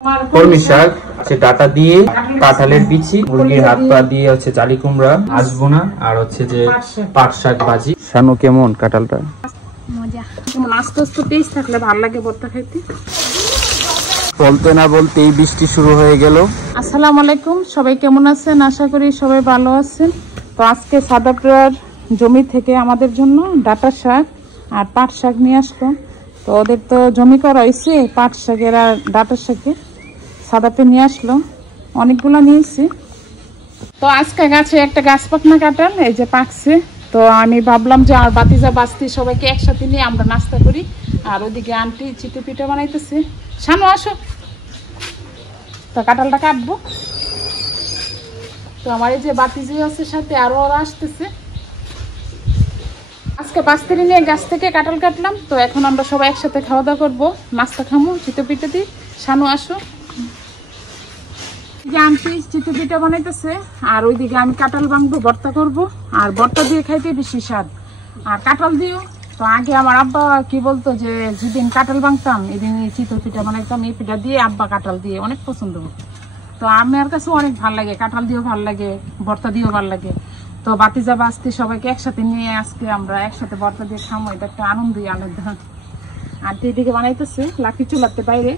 কলমি শাক, ডাটা দিয়ে, কাঁঠালের বিচি, মুরগির হাত পা দিয়ে হচ্ছে চালি কুমড়া, হাঁসবোনা আর হচ্ছে যে পাট শাক ভাজি। শানু কেমন কাঁঠালটা? মজা, যেমন আস্তে আস্তে টেস্ট থাকলে ভালো লাগে ভর্তা খাইতে। বলতে না বলতেই বৃষ্টি শুরু হয়ে গেল। আসসালামু আলাইকুম, সবাই কেমন আছেন? আশা করি সবাই ভালো আছেন। তো আজকে সাদাপুরার জমি থেকে আমাদের জন্য ডাটা শাক আর পাট শাক নিয়ে আসলো। তো ওদের তো জমি করা হয়েছে পাট শাকের আর ডাটা শাকের, সাদাপে নিয়ে আসলো, অনেকগুলো নিয়েছি। তো আজকে গাছে একটা গাছ পাকনা কাঁঠাল এই যে পাকছে। তো আমি ভাবলাম যে আর বাতিজা বাস্তি সবাইকে একসাথে নিয়ে আমরা নাস্তা করি। আর ওদিকে আন্টি চিতই পিঠা বানাইতেছে। শানু আসো, তো কাঁঠালটা কাটবো। তো আমার এই যে বাতিজি আছে সাথে আরো ওরা আসতেছে। আজকে বাস্তিরি নিয়ে গাছ থেকে কাঁঠাল কাটলাম। তো এখন আমরা সবাই একসাথে খাওয়া দাওয়া করবো, নাস্তা খামো চিতই পিঠা দিয়ে। শানু আসো, যে আন্টি চিতই পিঠা বানাইতেছে আর ওইদিকে আমি কাঁঠাল ভাঙবো, ভর্তা করবো। আর ভর্তা দিয়ে খাইতে বেশি স্বাদ, আর কাঁঠাল দিও। তো আগে আমার আব্বা কি বলতো যে যেদিন কাঁঠাল ভাঙতাম এদিন চিতই পিঠা বানাইতাম, এই পিঠা দিয়ে আব্বা কাঁঠাল দিয়ে অনেক পছন্দ করতো। তো আমার কাছে অনেক ভালো লাগে, কাঁঠাল দিয়েও ভালো লাগে, ভর্তা দিয়েও ভালো লাগে। তো বাতিজা বাস্তি সবাইকে একসাথে নিয়ে আজকে আমরা একসাথে ভর্তা দিয়ে খামো, এটা একটা আনন্দই আলাদা। আন্টি এদিকে বানাইতেছে লাঠি চুলাতে বাইরে।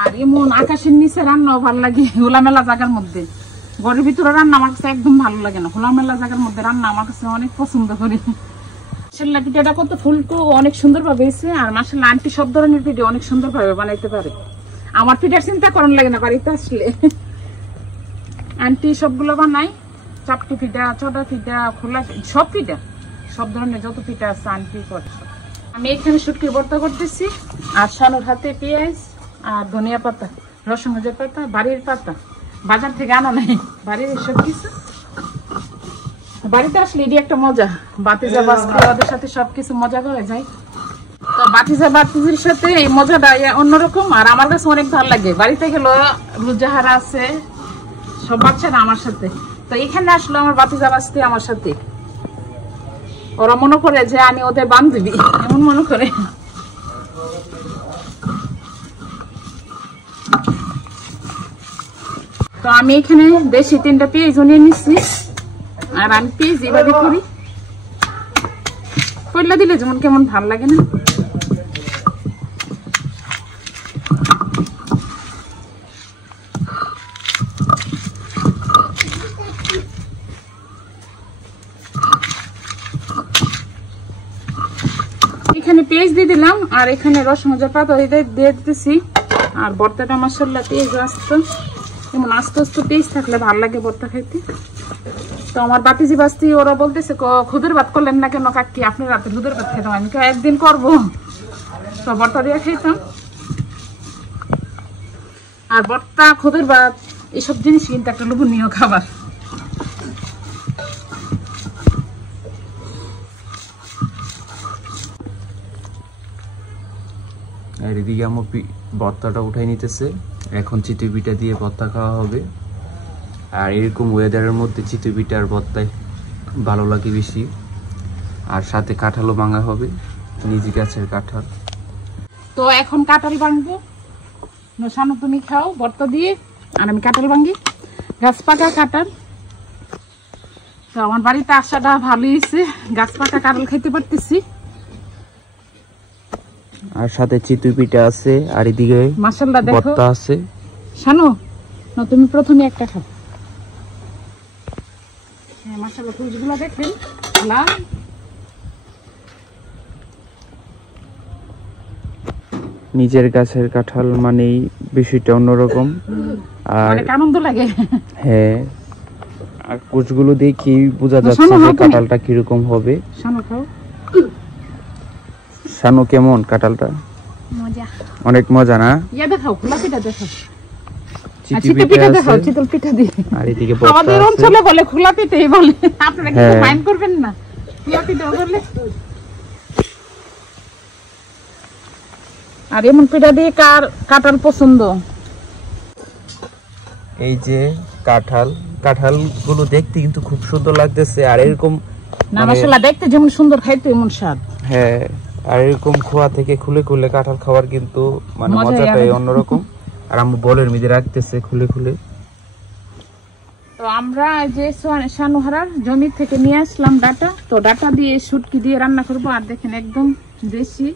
আর এমন আকাশের নিচে রান্নাও ভালো লাগে, খোলামেলা জায়গার মধ্যে। ঘরের ভিতরে রান্না আমার কাছে একদম ভালো লাগে না, খোলামেলা জায়গার মধ্যে রান্না আমার কাছে অনেক পছন্দ করি। মাশাআল্লাহ পিঠাটা কত ফুলকো, অনেক সুন্দর ভাবে হয়েছে। আর মাশাআল্লাহ আন্টি সব ধরনের পিঠা অনেক সুন্দর ভাবে বানাইতে পারে। আমার পিঠার চিন্তা করার লাগে না বাড়িতে আসলে, আন্টি সবগুলো বানাই। চাপটি পিঠা, চটা পিঠা, খোলা সব পিঠা, সব ধরনের যত পিঠা আছে আন্টি করে। আমি এখানে শুটকির ভর্তা করতেছি। আর শানুর হাতে পেঁয়াজ আর ধনিয়া পাতা, রসুন পাতা, বাড়ির পাতা, বাজার থেকে আনা নাই, বাড়ির সব কিছু। বাড়িতে আসলে এটি একটা মজা, বাতিজা বাস্তি ওদের সাথে সবকিছু মজা করে যায়। তো বাতিজা বাতিজির সাথে এই মজাটা অন্যরকম। আর আমার কাছে অনেক ভালো লাগে। বাড়িতে গেল রুজাহারা আছে, সব বাচ্চারা আমার সাথে। তো এখানে আসলো আমার বাতিজা বাস্তি আমার সাথে, ওরা মনে করে যে আমি ওদের বান্ধবী, এমন মনে করে। তো আমি এখানে দেশি 3টা পেঁয়াজ নিয়ে নিচ্ছি। আর আমি পেঁয়াজ এভাবে করি, পয়লা দিলে যেমন কেমন ভালো লাগে না। এখানে পেঁয়াজ দিয়ে দিলাম আর এখানে রসুন পাতা দিয়ে দিতেছি। আর ভর্তাটা মাশাআল্লাহ পেঁয়াজ আসতো, যেমন আস্তে আস্তে পেঁয়াজ থাকলে ভালো লাগে ভর্তা খাইতে। তো আমার বাতিজি বাস্তি ওরা বলতেছে খুদের ভাত করলেন না কেন কাকি, আপনার রাতে খুদের ভাত খেতাম। আমি একদিন করবো, তো ভর্তা দিয়ে খাইতাম। আর ভর্তা, খুদের ভাত এসব জিনিস কিন্তু একটা লোভনীয় খাবার। আর এদিকে আমার ভর্তাটা উঠাই নিতেছে। এখন চিতই পিঠা দিয়ে ভর্তা খাওয়া হবে। আর এরকম ওয়েদারের মধ্যে চিতই পিঠা আর ভর্তায় ভালো লাগে বেশি। আর সাথে কাঁঠালও ভাঙা হবে, নিজ গাছের কাঁঠাল। তো এখন কাঁঠাল ভাঙবো। শানু তুমি খাও ভর্তা দিয়ে, আর আমি কাঁঠাল ভাঙি, গাছ পাকা কাঁঠাল। তো আমার বাড়িতে আসাটা ভালো হয়েছে, গাছ পাকা কাঁঠাল খাইতে পারতেছি। আর সাথে চিতই পিঠা আছে, আর এদিকে মাশাআল্লাহ দেখো ভর্তা আছে। শানু না তুমি প্রথমে একটা খাও। হ্যাঁ মাশাআল্লাহ ফুলগুলো দেখেন লাল। নিজের গাছের কাঁঠাল মানেই বিষয়টা অন্যরকম। আর অনেক আনন্দ লাগে। হ্যাঁ, আর কোষগুলো দেখি বোঝা যাচ্ছে যে কাঁঠালটা কিরকম হবে। শানু খাও। শানু কেমন কাঁঠালটা? মজা, অনেক মজা না? ইয়া দেখাও, খোলা পিঠা দেখাও, চিতই পিঠা দেখাও, চিতল পিঠা দিয়ে। আর এদিকে ভর্তা আছে। আমাদের অঞ্চলে বলে খোলা পিঠাই বলে, আপনারা কিছু মাইন্ড করবেন না, খোলা পিঠা বলে। আর এমন পিঠা দিয়ে কার কাঁঠাল পছন্দ? এই যে কাঁঠাল, কাঁঠাল গুলো দেখতে কিন্তু খুব সুন্দর লাগতেছে। আর এরকম না মাশাআল্লাহ, দেখতে যেমন সুন্দর খাইতে এমন স্বাদ। হ্যাঁ, আর এরকম খোয়া থেকে খুলে খুলে কাঁঠাল খাওয়ার কিন্তু মানে মজাই মজাটাই আলাদা। অন্যরকম। আর আম্মু বলের মধ্যে রাখতেছে খুলে খুলে। তো আমরা যে শানুহারার জমি থেকে নিয়ে আসলাম ডাটা, তো ডাটা দিয়ে শুটকি দিয়ে রান্না করব। আর দেখেন একদম দেশি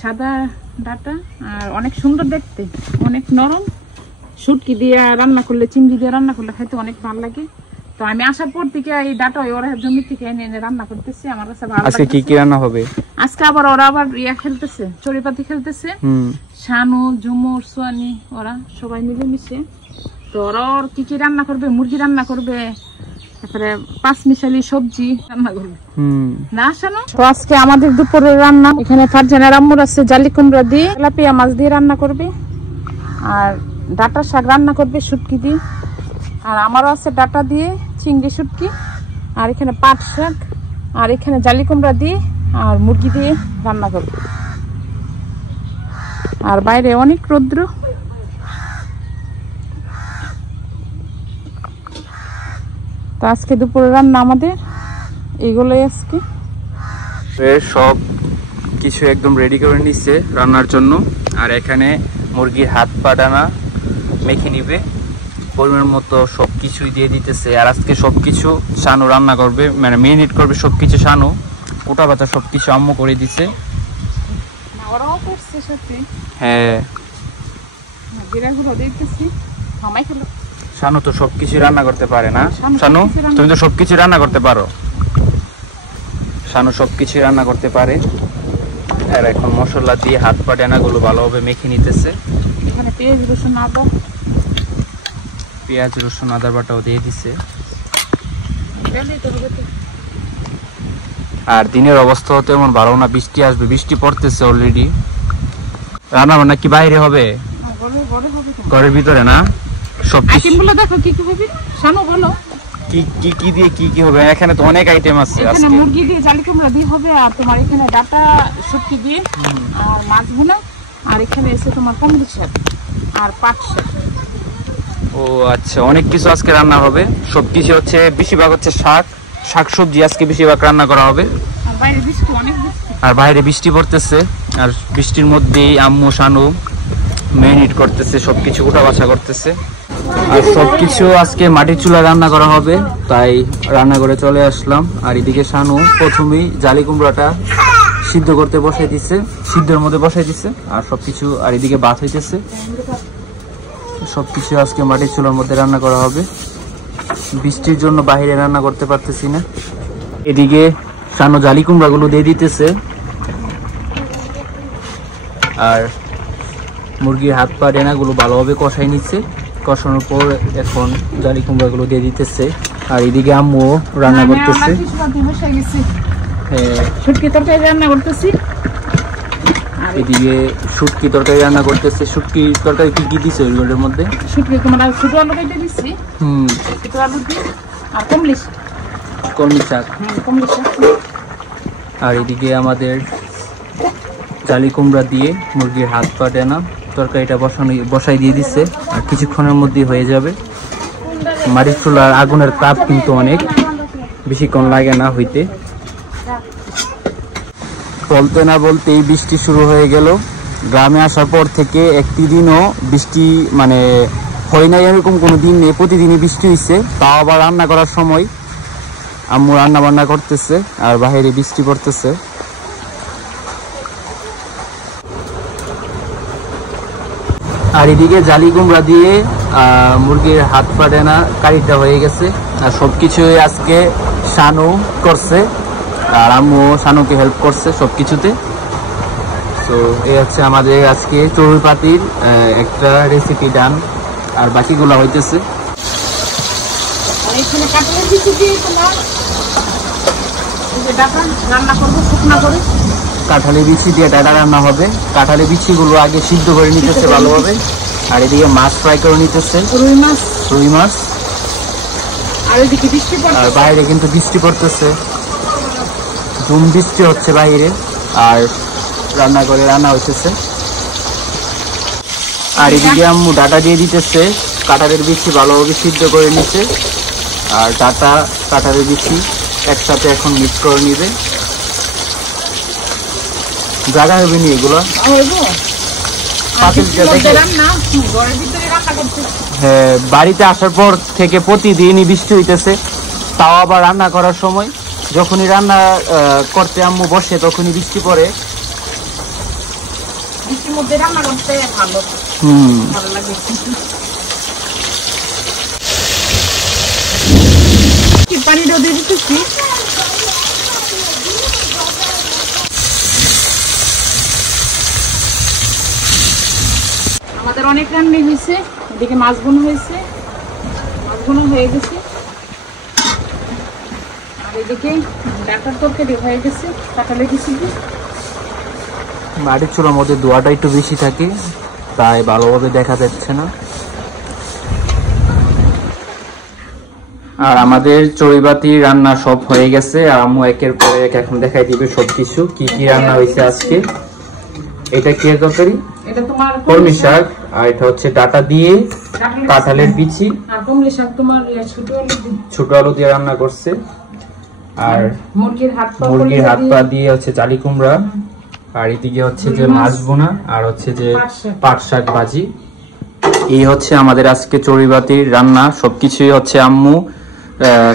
সাদা ডাটা, আর অনেক সুন্দর দেখতে, অনেক নরম। শুটকি দিয়ে রান্না করলে, চিংড়ি দিয়ে রান্না করলে খাইতে অনেক ভালো লাগে। তো আমি আসার পর থেকে এই ডাটা ওরা জমি থেকে এনে এনে রান্না করতেছি, আমার কাছে ভালো আজকে কি কি লাগতেছে। রান্না হবে? আজকে আবার ওরা আবার খেলতেছে, চড়িপাতি খেলতেছে। শানু, ঝুমুর, সোয়ানি ওরা সবাই মিলে মিশে। তো ওরা ওর কি কি রান্না করবে, মুরগি রান্না করবে, তারপরে পাঁচ মিশালি সবজি রান্না করবে। না শানু? তো আজকে আমাদের দুপুরের রান্না, এখানে ফারজানের আম্মুর আছে জালি কুমড়া দিয়ে তেলাপিয়া মাছ দিয়ে রান্না করবে, আর ডাটা শাক রান্না করবে শুটকি দিয়ে, আর আমারও আছে ডাটা দিয়ে চিংড়ি শুটকি, আর এখানে পাট শাক, আর এখানে জালি কুমড়া দিয়ে আর মুরগি দিয়ে রান্না করবে। আর বাইরে অনেক রৌদ্র। তো আজকে দুপুরে রান্না আমাদের এইগুলোই। আজকে সব কিছু একদম রেডি করে নিচ্ছে রান্নার জন্য। আর এখানে মুরগির হাত পা ডানা মেখে নিবে, পরিমাণ মতো সবকিছুই দিয়ে দিতেছে। আর আজকে সবকিছু শানু রান্না করবে, মানে মেরিনেট করবে সবকিছু শানু। কোটা বাতা সবকিছু আম্মু করে দিছে। ওরাও করছে সাথে। হ্যাঁ, জিরাগুলো দেখতেছি মামাই খেলো। শানু তো সবকিছু রান্না করতে পারে না? শানু শানু সবকিছু রান্না- তুমি তো সবকিছু রান্না করতে পারো। শানু সবকিছু রান্না করতে পারে। আর এখন মশলা দিয়ে হাত পা ডানাগুলো ভালোভাবে মেখে নিতেছে। এখানে পেঁয়াজ রসুন আদা, পেঁয়াজ রসুন আদা বাটাও দিয়ে দিছে। আর দিনের অবস্থা তেমন ভালো না, বৃষ্টি আসবে, বৃষ্টি পড়তেছে অলরেডি। রান্না বান্না কি বাইরে হবে? ঘরের ভিতরে না? সব আইটেমগুলো দেখো কি কি হবে। শানু বলো কি কি কি দিয়ে কি কি হবে? এখানে তো অনেক আইটেম আছে এখানে আজকে। মুরগি দিয়ে জালি কুমড়া দিয়ে হবে, আর তোমার এখানে ডাটা শুটকি দিয়ে, আর মাছ ভুনা, আর এখানে এসে তোমার কুমড়ো শাক আর পাট শাক। ও আচ্ছা, অনেক কিছু আজকে রান্না হবে। সবকিছু হচ্ছে বেশিরভাগ হচ্ছে শাকসবজি আজকে বেশিরভাগ রান্না করা হবে। আর বাইরে বৃষ্টি, অনেক বৃষ্টি। আর বাইরে বৃষ্টি পড়তেছে, আর বৃষ্টির মধ্যেই আম্মু শানু ম্যারিনেট করতেছে, সবকিছু গোটা বাছা করতেছে। আর সবকিছু আজকে মাটির চুলা রান্না করা হবে, তাই রান্না করে চলে আসলাম। আর এদিকে শানু প্রথমেই জালি কুমড়াটা সিদ্ধ করতে বসাই দিছে, সিদ্ধের মধ্যে বসাই দিছে। আর সবকিছু, আর এদিকে ভাত হইতেছে। সবকিছু আজকে মাটির চুলার মধ্যে রান্না করা হবে। বৃষ্টির জন্য বাইরে রান্না করতে পারতেছি না। এদিকে শানু জালি কুমড়াগুলো দিয়ে দিতেছে, আর মুরগির হাত পা ডেনাগুলো ভালোভাবে কষাই নিচ্ছে। কষানোর পর এখন জালি কুমড়াগুলো দিয়ে দিতেছে। আর এদিকে আম্মু রান্না করতেছে। শুটকি তরকারি রান্না করতেছি। এদিকে শুটকি তরকারি রান্না করতেছে। শুটকি তরকারি কি কি দিছে ওইগুলোর মধ্যে? শুটকি তোমার ছোট আলু কেটে দিচ্ছি, ছোট আলু দিয়ে, আর কমলি শাক। কমলি শাক। আর এদিকে আমাদের জালি কুমড়া দিয়ে মুরগির হাত পা ডেনা তরকারিটা বসাই দিয়ে দিচ্ছে। আর কিছুক্ষণের মধ্যেই হয়ে যাবে। মাটির চুলার আগুনের তাপ কিন্তু অনেক, বেশিক্ষণ লাগে না হইতে। বলতে না বলতেই বৃষ্টি শুরু হয়ে গেল। গ্রামে আসার পর থেকে একটি দিনও বৃষ্টি মানে হয় নাই এরকম কোনো দিন নেই, প্রতিদিনই বৃষ্টি হয়েছে। তাও আবার রান্না করার সময় আম্মু রান্না বান্না করতেছে আর বাইরে বৃষ্টি পড়তেছে। আর এদিকে জালি কুমড়া দিয়ে মুরগির হাত পা ডেনা কারিটা হয়ে গেছে। আর সবকিছুই আজকে শানু করছে, আর আম্মু শানুকে হেল্প করছে সবকিছুতে। তো এই হচ্ছে আমাদের আজকে চড়ুইপাতির একটা রেসিপি ডান, আর বাকিগুলো হইতেছে। এখানে কাঁঠালের বিচি দিয়ে তোমার এই যে ডাটা রান্না করবো শুকনা করে। কাঁঠালের বিচি দিয়ে ডাটা রান্না হবে। কাঁঠালের বিচিগুলো আগে সিদ্ধ করে নিতেছে ভালোভাবে। আর এদিকে মাছ ফ্রাই করে নিতেছে, রুই মাছ। আর এদিকে বৃষ্টি পড়ছে, আর বাইরে কিন্তু বৃষ্টি পড়তেছে, ধুম বৃষ্টি হচ্ছে বাইরে। আর রান্না করে রান্না হইতেছে। আর এদিকে আম্মু ডাটা দিয়ে দিতেছে। কাঁঠালের বিচি ভালোভাবে সিদ্ধ করে নিচ্ছে। আর ডাটা কাঁঠালের বিচি একসাথে এখন মিক্স করে নিবে। জায়গা হবে নি এগুলো হ্যাঁ, বাড়িতে আসার পর থেকে প্রতিদিনই বৃষ্টি হইতেছে, তাও আবার রান্না করার সময় যখনই রান্না করতে আম্মু বসে তখনই বৃষ্টি পড়ে। বৃষ্টির মধ্যে রান্না করতে ভালো লাগে। পানিটা দিয়ে দিতেছি। আমাদের অনেক রান্না হয়েছে, এদিকে মাছ বোনা হয়েছে, মাছ বোনা হয়ে গেছে, আর এদিকে ডাটার তরকারি হয়ে গেছে। কাঁঠালের রেসিপি। মাটির চুলার মধ্যে ধোঁয়াটা একটু বেশি থাকে, তাই ভালোভাবে দেখা যাচ্ছে না। আর আমাদের চড়ুইবাতি রান্না সব হয়ে গেছে, আর আম্মু একের পর এক এখন দেখাই দিবে সবকিছু কি কি রান্না হয়েছে আজকে। এটা কি তরকারি? এটা তোমার কলমি শাক, আর এটা হচ্ছে ডাটা দিয়ে কাঁঠালের বিচি, আর কলমি শাক তোমার ছোট আলু দিয়ে রান্না করছে, আর মুরগির হাত পা দিয়ে হচ্ছে চালি কুমড়া, আর এদিকে হচ্ছে যে মাছ বোনা, আর হচ্ছে যে পাট শাক ভাজি। এই হচ্ছে আমাদের আজকে চড়ুইবাতির রান্না। সবকিছুই হচ্ছে আম্মু,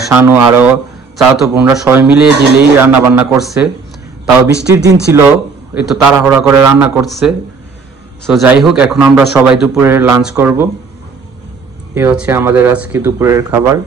শানু আরো চাচাতো বোনরা সবাই মিলিয়ে দিলেই রান্না বান্না করছে। তাও বৃষ্টির দিন ছিল, একটু তাড়াহুড়া করে রান্না করছে। সো যাই হোক, এখন আমরা সবাই দুপুরের লাঞ্চ করব। এই হচ্ছে আমাদের আজকে দুপুরের খাবার।